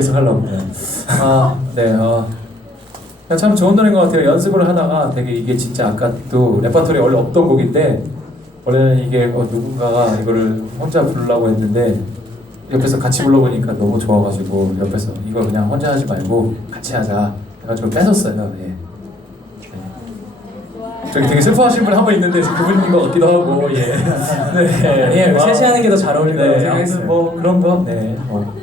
계속 하려고. 네. 아, 네, 어, 참 좋은 노래인 것 같아요. 연습을 하다가 되게 이게 진짜 아까 또 레퍼토리에 원래 없던 곡인데 원래는 이게 어, 누군가가 이거를 혼자 부르려고 했는데 옆에서 같이 불러보니까 너무 좋아가지고 옆에서 이거 그냥 혼자 하지 말고 같이 하자 해가지고 뺏었어요. 예. 네. 저기 되게 슬퍼하시는 분 한 분 있는데 그분인 것 같기도 하고 예. 네. 아, 셋이 하는 게 더잘 거라고 네, 생각했어요. 뭐 그런 거. 네. 어.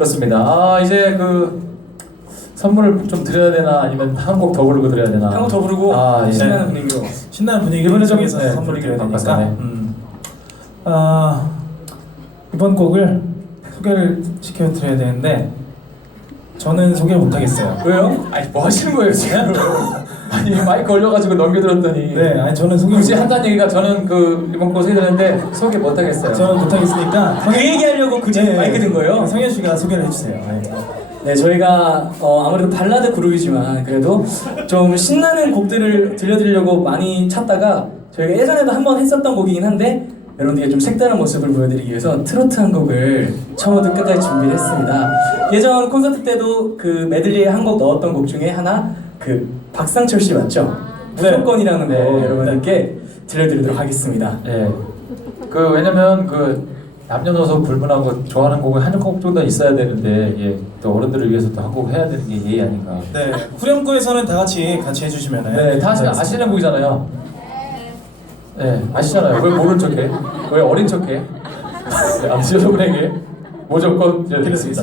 그렇습니다. 아 이제 그 선물을 좀 드려야 되나 아니면 한 곡 더 부르고 드려야 되나? 한 곡 더 부르고 아, 예. 신나는 분위기로 신나는 분위기 이번에 좀, 속에서 네, 선물을 드려야 좀 되니까. 음. 아, 이번 곡을 소개를 시켜드려야 되는데 저는 소개 못 하겠어요 왜요? 아니 뭐 하시는 거예요 지금? 아니 마이크 걸려가지고 넘겨들었더니 네, 아니 저는 소개 굳이 못- 한다는 얘기가 저는 그 이번 곡 소개되는데 소개 못 하겠어요. 저는 못하겠으니까 그 얘기하려고 그 네, 마이크 든 거예요? 성현 씨가 소개를 해주세요 네. 네, 저희가 어, 아무래도 발라드 그룹이지만 그래도 좀 신나는 곡들을 들려드리려고 많이 찾다가 저희가 예전에도 한 번 했었던 곡이긴 한데 여러분들께 좀 색다른 모습을 보여드리기 위해서 트로트 한 곡을 처음부터 끝까지 준비를 했습니다. 예전 콘서트 때도 그 메들리에 한 곡 넣었던 곡 중에 하나 그 박상철 씨 맞죠? 네. 무조건이라는 곡 네. 여러분들께 들려드리도록 하겠습니다. 예. 그 왜냐면 그 남녀노소 불문하고 좋아하는 곡은 한곡 정도 있어야 되는데 예. 또 어른들을 위해서 또 한 곡 해야 되는 게 예의 아닌가. 네, 후렴구에서는 다 같이 같이 해주시면 네, 다 아시, 아시는 곡이잖아요. 네, 아시잖아요. 왜 모른 척해? 왜 어린 척해? 네, 아무튼 여러분에게 무조건 드리겠습니다.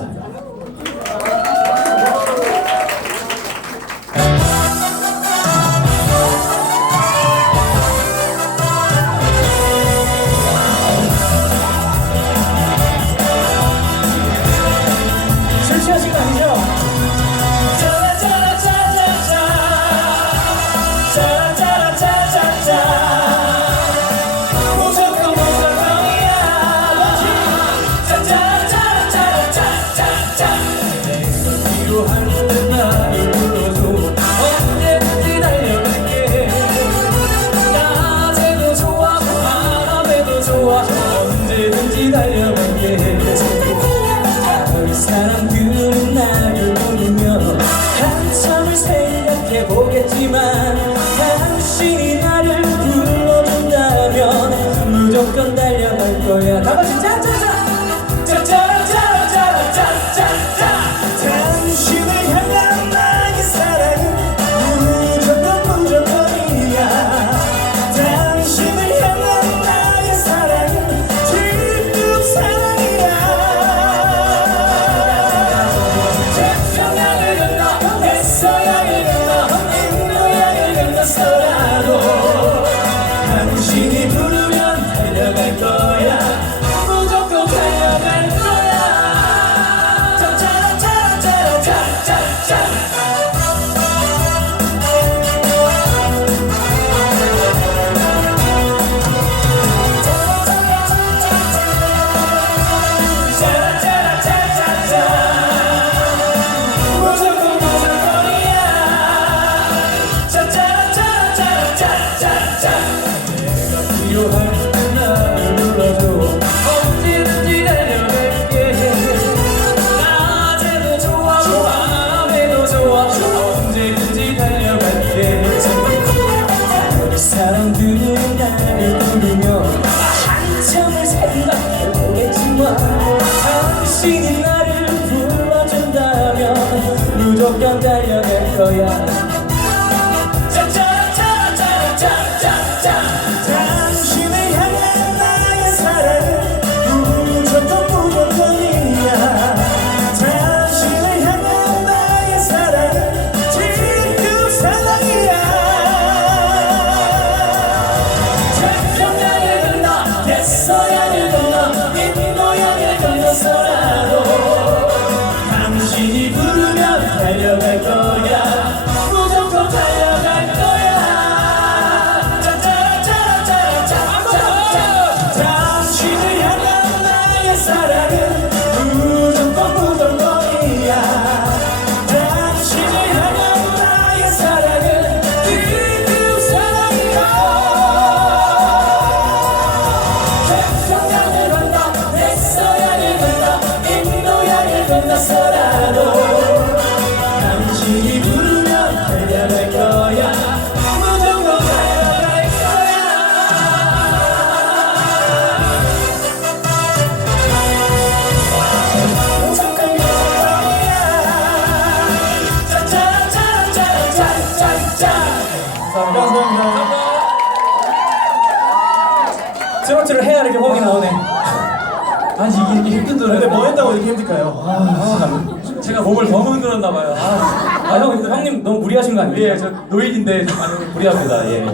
이렇게 호응이 나오네 아니 이게, 이게 힘든 노래. 근데 뭐 했다고 이렇게 힘들까요? 제가 몸을 너무 흔들었나 봐요. 아, 아 형, 형님 너무 무리하신 거 아니에요? 예, 저 노인인데 좀 많이 무리합니다. 예.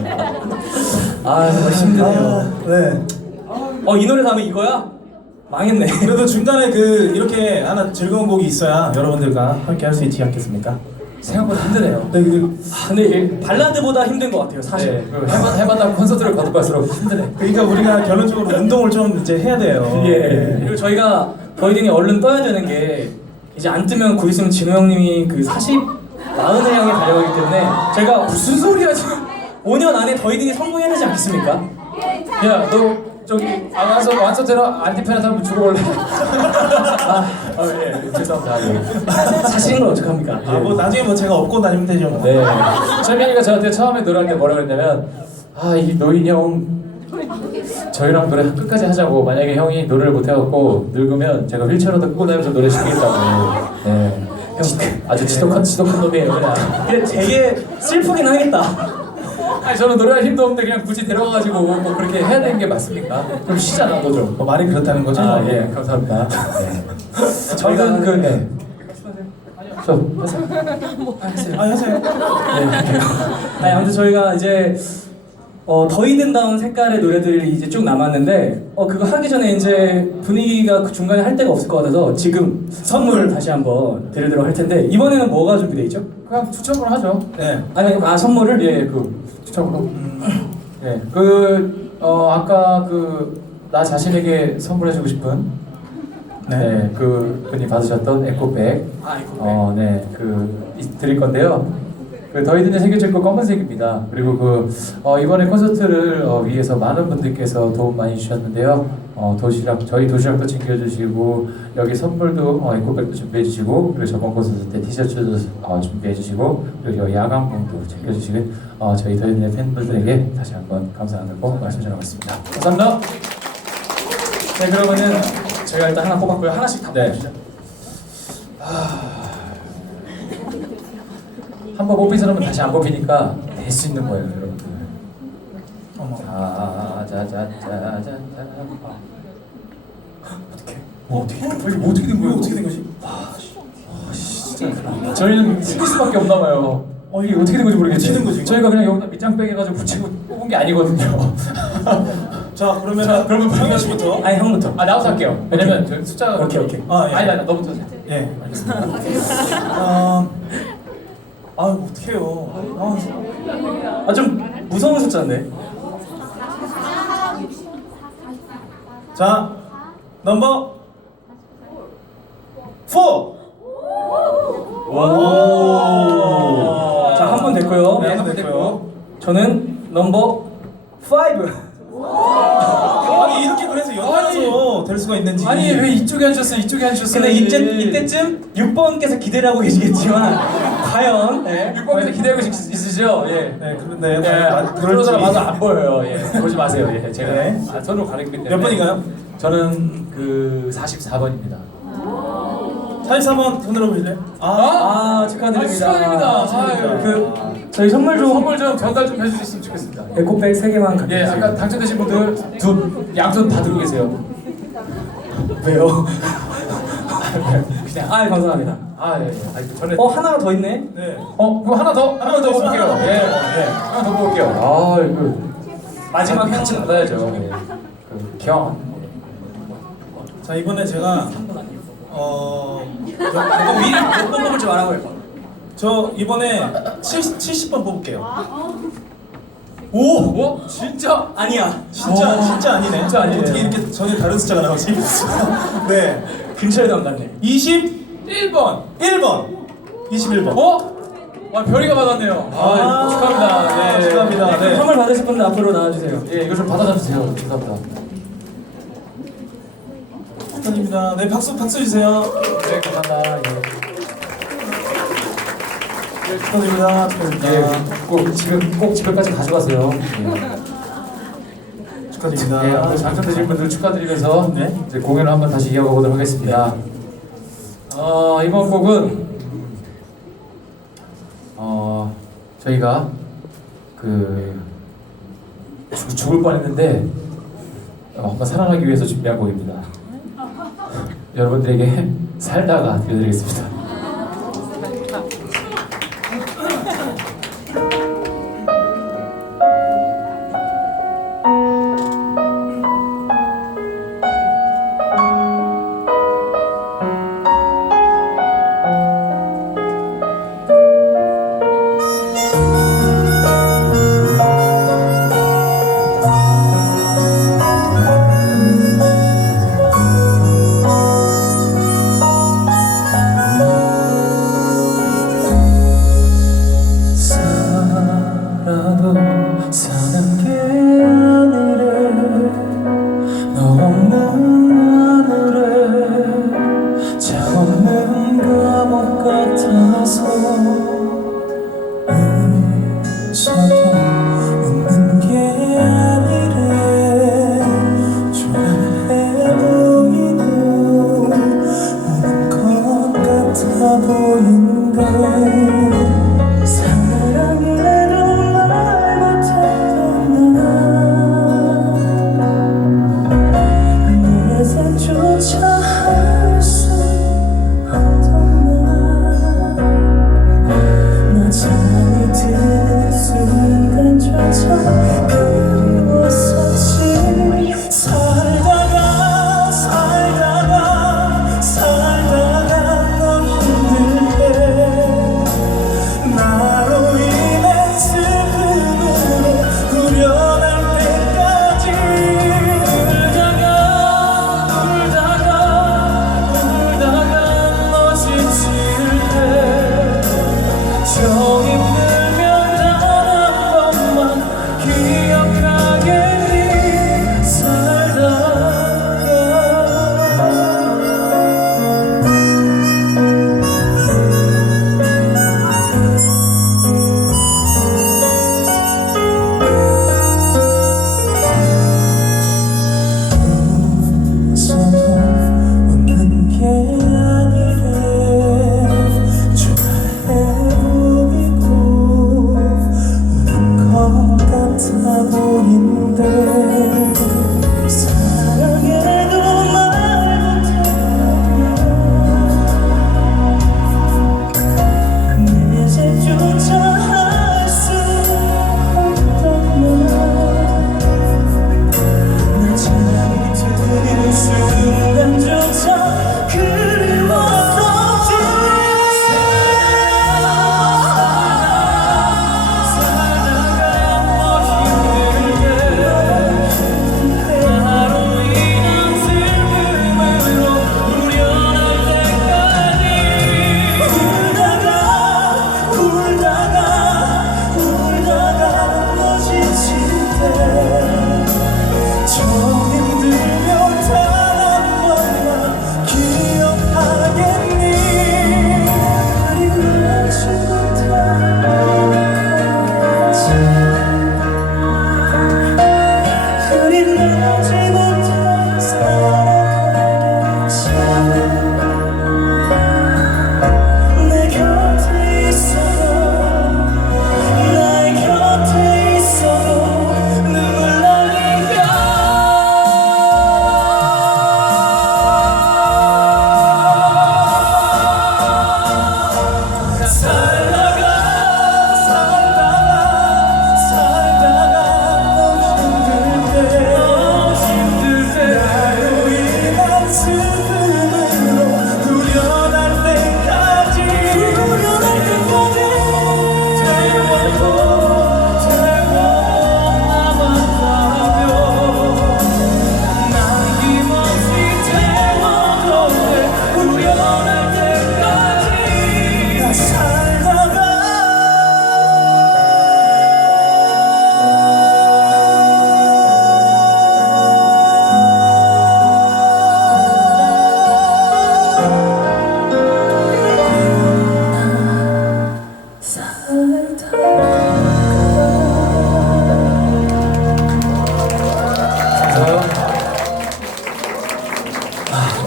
아 정말 힘드네요 네. 어 이 노래 다음에 이거야? 망했네 그래도 중간에 그 이렇게 하나 즐거운 곡이 있어야 여러분들과 함께 할 수 있지 않겠습니까? 생각보다 힘드네요. 네, 그, 아, 근데 이게 발라드보다 힘든 것 같아요 사실 네, 그 해만 해마다 콘서트를 거듭할수록 힘드네. 그러니까 우리가 결론적으로 운동을 좀 이제 해야 돼요. 예. 그리고 저희가 더이든이 얼른 떠야 되는 게 이제 안 뜨면 곧 있으면 진호 형님이 그 40, 40을 향해 달려가기 때문에 저희가 무슨 소리야 지금 5년 안에 더이든이 성공해야 되지 않겠습니까? 야, 너 저기 아나운서 완서테라 안티페나 사람 죽어볼래? 아, 아, 예, 죄송합니다. 걸 어떡합니까? 아, 뭐 나중에 뭐 제가 업고 다니면 되죠. 뭐. 네. 철민이가 저한테 처음에 노래할 때 뭐라 그랬냐면 아, 이 노인 형 저희랑 노래 끝까지 하자고 만약에 형이 노래를 못 해갖고 늙으면 제가 휠체어로도 끌고 다니면서 노래 시키겠다고 네. 형 아주 지독한 지독한 놈이에요 그냥 근데 되게 슬프긴 하겠다 아니 저는 노래할 힘도 없는데 그냥 굳이 데려가가지고 뭐 그렇게 해야 되는 게 맞습니까? 좀 쉬자 나도 좀뭐 말이 그렇다는 거죠? 아, 예, 감사합니다. 네. 저는 그, 네. 저, 아, 하세요. 아니 아무튼 저희가 이제 어, 더이든다운 색깔의 노래들이 이제 쭉 남았는데 어 그거 하기 전에 이제 분위기가 그 중간에 할 데가 없을 것 같아서 지금 선물 다시 한번 드리도록 할 텐데 이번에는 뭐가 준비되어 있죠? 그냥 추첨을 하죠. 네. 아니 아 선물을 예, 그 추첨으로. 네, 그 어, 아까 그 나 자신에게 선물해주고 싶은 네. 네, 그 분이 받으셨던 에코백. 아 이거 어, 네, 그 이- 드릴 건데요. 그 더이든의 거 검은색입니다. 그리고 그 어, 이번에 콘서트를 어, 위해서 많은 분들께서 도움 많이 주셨는데요. 어, 도시락 저희 도시락도 챙겨주시고 여기 선물도 어, 에코백도 준비해주시고 그리고 저번 콘서트 때 티셔츠도 어, 준비해주시고 그리고 야광봉도 챙겨주시는 어, 저희 더이든의 팬분들에게 다시 한번 감사하다고 말씀드리겠습니다. 감사합니다. 네 그러면은 제가 일단 하나 뽑았고요 하나씩 다 네. 뽑아주죠 한 번 뽑힌 사람은 다시 안 뽑히니까 될수 있는 거예요, 여러분들. 어머. 자자자자자. 어떻게? 뭐 어떻게? 이거 뭐 어떻게 된 거예요? 어떻게 된 거지? 저희는 숨길 수밖에 없나 봐요. 어 이게 어떻게 된 건지 모르겠어요. 어떻게 된 거지, 이거? 저희가 그냥 여기다 밑장 빼가지고 붙이고 뽑은 게 아니거든요. 자, 그러면 자, 그러면 황현 씨부터. 아니 형부터 아 나부터 할게요. 왜냐면 저 숫자가 오케이, 오케이. 아, 예. 아니 아니 너부터. 예, 알겠습니다. 어, 아, 어떡해요. 아, 아좀 무서운 숫자인데 자, 넘버 4. 오. 자 한 번 됐고요 네, 한번 됐고요. 저는 넘버 5 아니 이렇게 그래서 연달아서 될 수가 있는지. 아니 왜 이쪽에 앉으셨어요? 이쪽에 앉으셨어요? 근데 이때, 이때쯤 6번께서 기대를 하고 계시겠지만 과연 네. 6번에서 기대하고 있- 있으시죠? 예. 네, 그런데 예, 다- 들어오자마자 봐도 안 보여요. 예, 보지 마세요. 예, 제가 네. 아, 손으로 가리기 때문에. 몇 번인가요? 저는 그 44번입니다. 44번 손들어 보실래요? 아, 아 축하드립니다. 아, 축하드립니다. 아유. 그 저희 선물 좀 선물 좀 전달 좀 해주셨으면 좋겠습니다. 에코백 3 개만 갖게 예, 주세요. 아까 당첨되신 분들 두 양손 다 들고 계세요. 왜요? 그냥 아 감사합니다. 아 예, 예. 그 전에 어 하나가 더 있네. 네. 어 그럼 하나 더 하나 더 볼게요. 예, 예. 하나 더 볼게요. 아 이거 마지막 같이 행운. 받아야죠. 예. 그 경. 자 이번에 제가 어. 어, 미리 몇번 뽑을 줄 알아보요. 저 이번에 70, 70번 뽑을게요. 오! 오 진짜 아니야. 진짜 진짜 아니네. 진짜 아니네요. 어떻게 이렇게 전혀 다른 숫자가 나오지? 네. 근처에도 안 갔네. 21번. 1번. 21번. 어? 아 별이가 받았네요. 아, 아, 축하합니다. 예, 축하합니다. 네. 선물 받으실 분들 앞으로 나와주세요. 예, 이거 좀 받아가 주세요. 감사합니다. 축하드립니다. 네, 박수 박수 주세요. 네, 감사합니다. 예. 축하드립니다. 축하드립니다. 예, 꼭 집에 꼭 집에까지 가져가세요. 축하드립니다. 예, 당첨되신 분들 축하드리면서 네. 이제 공연을 한번 다시 이어가 보도록 하겠습니다. 어, 이번 곡은 어, 저희가 그 죽, 죽을 뻔했는데 어, 한번 사랑하기 위해서 준비한 곡입니다. 여러분들에게 살다가 들려드리겠습니다.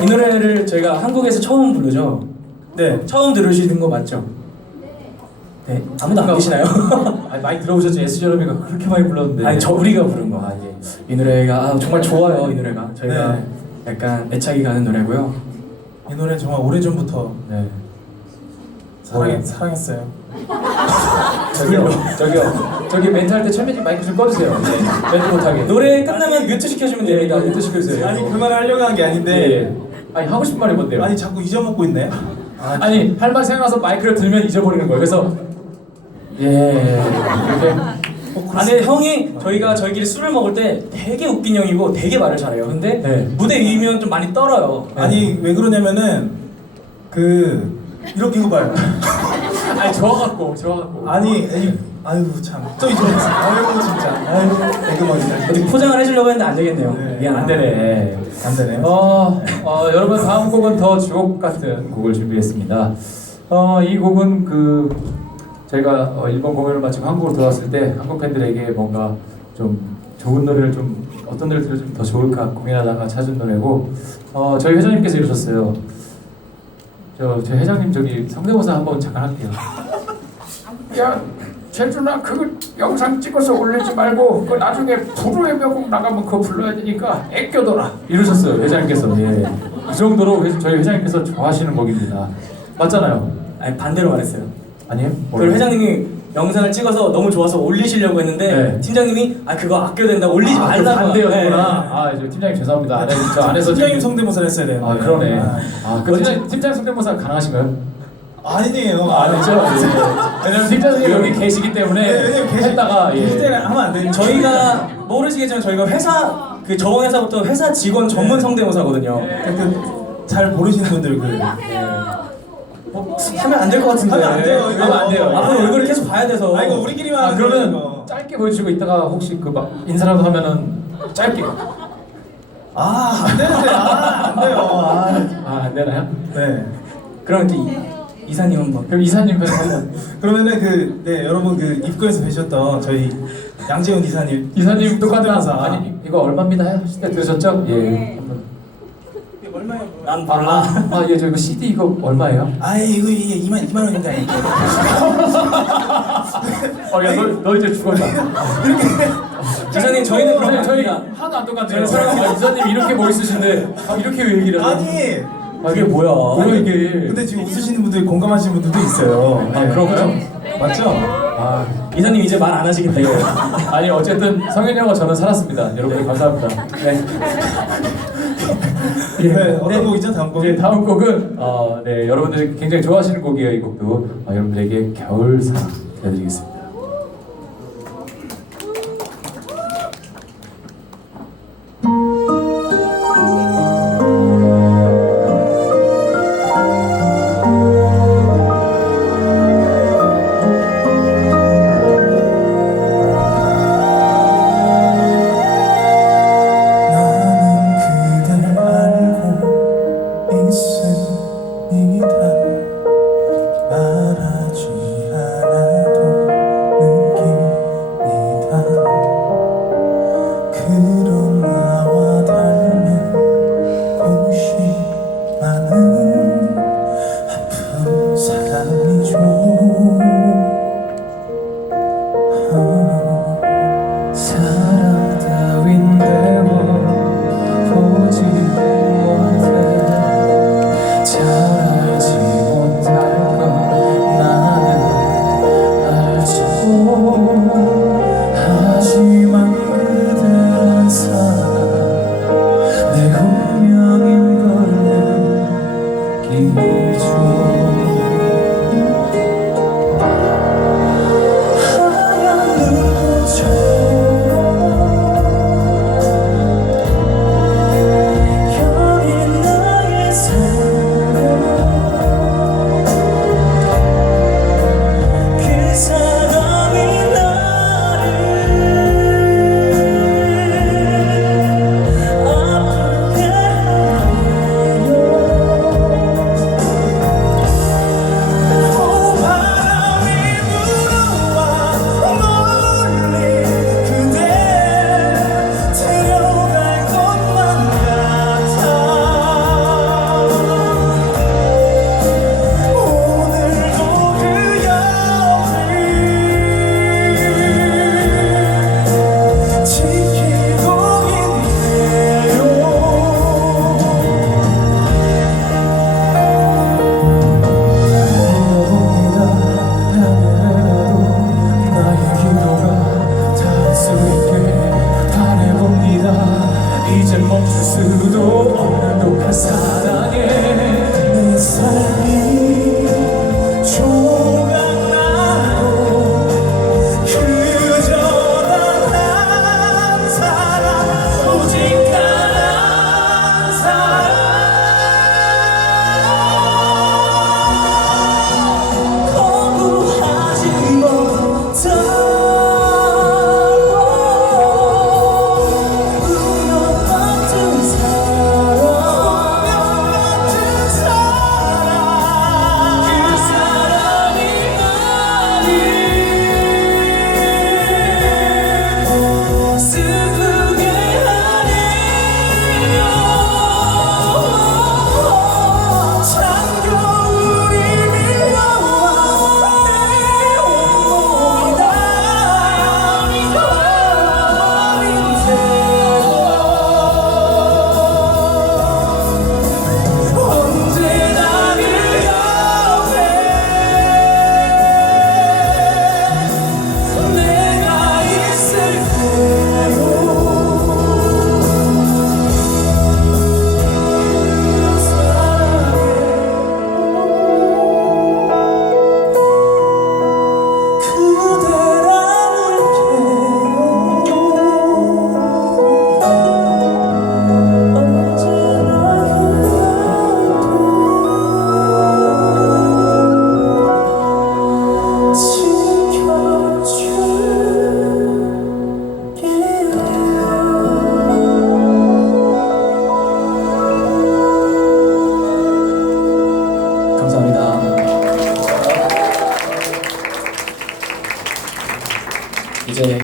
이 노래를 제가 한국에서 처음 부르죠. 네, 처음 들으시는 거 맞죠? 네, 아무도 안 계시나요? 아니, 많이 들어보셨죠? S 여러분가 그렇게 많이 불렀는데. 아니 저 우리가 부른 거. 아, 예. 이 노래가 아, 정말 좋아요. 이 노래가 저희가 네. 약간 애착이 가는 노래고요. 이 노래 정말 오래 전부터 네. 사랑 사랑했어요. 저기요, 저기요. 저기 멘트 할때 천민님 마이크 좀 꺼주세요. 네. 멘트 못하게. 노래 끝나면 뮤트 시켜주면 됩니다. 네, 뮤트 시켜주세요. 아니 그 말을 하려고 한게 예, 아닌데 예. 아니 하고 싶은 말이 뭔데요? 아니 자꾸 잊어먹고 있네. 아, 아니 할 말 생각나서 마이크를 들면 잊어버리는 거예요. 그래서 예 이렇게 아니 형이 저희가 저희끼리 술을 먹을 때 되게 웃긴 형이고 되게 말을 잘해요. 근데 네. 무대 위면 좀 많이 떨어요. 아니 왜 그러냐면은 그 이렇게 이거 봐요. 아니 저어갖고 저어갖고 아니 아니 아유 참또 잊어먹었어. 아유 진짜. 아유 애교머리다. 어떻게 포장을 해주려고 했는데 안 되겠네요. 네. 미안 안 되네. 안 되네. 어, 어 여러분 다음 곡은 더 주옥 같은 곡을 준비했습니다. 어 이 곡은 그 저희가 어, 일본 공연을 마치고 한국으로 돌아왔을 때 한국 팬들에게 뭔가 좀 좋은 노래를 좀 어떤 노래를 들으면 더 좋을까 고민하다가 찾은 노래고 어 저희 회장님께서 이러셨어요. 저, 저 회장님 저기 성대모사 한번 잠깐 할게요. 야, 재준아 그 영상 찍어서 올리지 말고 그 나중에 불후의 명곡 나가면 그거 불러야 되니까 애껴둬라 이러셨어요 회장님께서. 예. 그 정도로 회- 저희 회장님께서 좋아하시는 곡입니다. 맞잖아요. 아니 반대로 말했어요. 아니에요? 그걸 회장님이 영상을 찍어서 너무 좋아서 올리시려고 했는데 네. 팀장님이 아 그거 아껴야 된다 올리지 아, 말라고 반대였구나. 네. 아, 저 팀장님 죄송합니다. 안에 저 안에서 팀장님 성대모사를 했어야 되는데. 아 그러네. 아, 아, 그 팀장 팀장 성대모사 가능하신가요? 아니에요. 아니죠. 왜냐면 팀장님 여기 계시기 때문에 네, 왜냐면 계시- 했다가 예. 계실 때는 하면 안 되니까. 저희가 모르시겠지만 저희가 회사 그 저번 회사부터 회사 직원 전문 성대모사거든요. 그, 잘 모르시는 분들 그 어, 하면 안 될 것 같은데. 하면 안 돼요, 이거. 하면 안 돼요. 앞으로 얼굴을 계속 봐야 돼서. 아 이거 우리끼리만 아 하는 그러면 거. 짧게 보여주시고 이따가 혹시 그 막 인사라도 하면은 짧게 아, 안 되는데. 아, 안 돼요. 아, 아 안 되나요? 네. 그럼 이제 이- 이사님 한번. 그럼 이사님 한번 그러면은 그, 네, 여러분 그 입구에서 뵈셨던 저희 양재훈 이사님. 이사님 똑같은 성대모사. 아니 이거 얼마입니다 하실 때 들으셨죠? 예. 한번. 얼마예요? 난 아, 몰라. 아, 예, 저 이거 CD 이거 얼마예요? 아, 이거 이게 2만 2만 원인가 이게. 어, 야, 너, 너 이제 죽었다. 이사님 저희는 그런 거 저희 아닙니다. 하나도 안 똑같아요. 아, 이사님 이렇게 멋있으신데 아, 이렇게 왜 얘기를 하세요? 아니. 아, 이게 뭐야? 뭐야 이게? 근데 지금 웃으시는 분들 공감하시는 분들도 있어요. 아, 그런가요? 맞죠? 아, 이사님 이제 말 안 하시겠대요. 아니 어쨌든 성현이 형과 저는 살았습니다. 여러분 감사합니다. 네. 예. 네, 어떤 네. 곡이죠? 다음 곡? 이제 다음 곡은 어, 네 여러분들이 굉장히 좋아하시는 곡이에요. 이 곡도 어, 여러분들에게 겨울 사랑 들려드리겠습니다.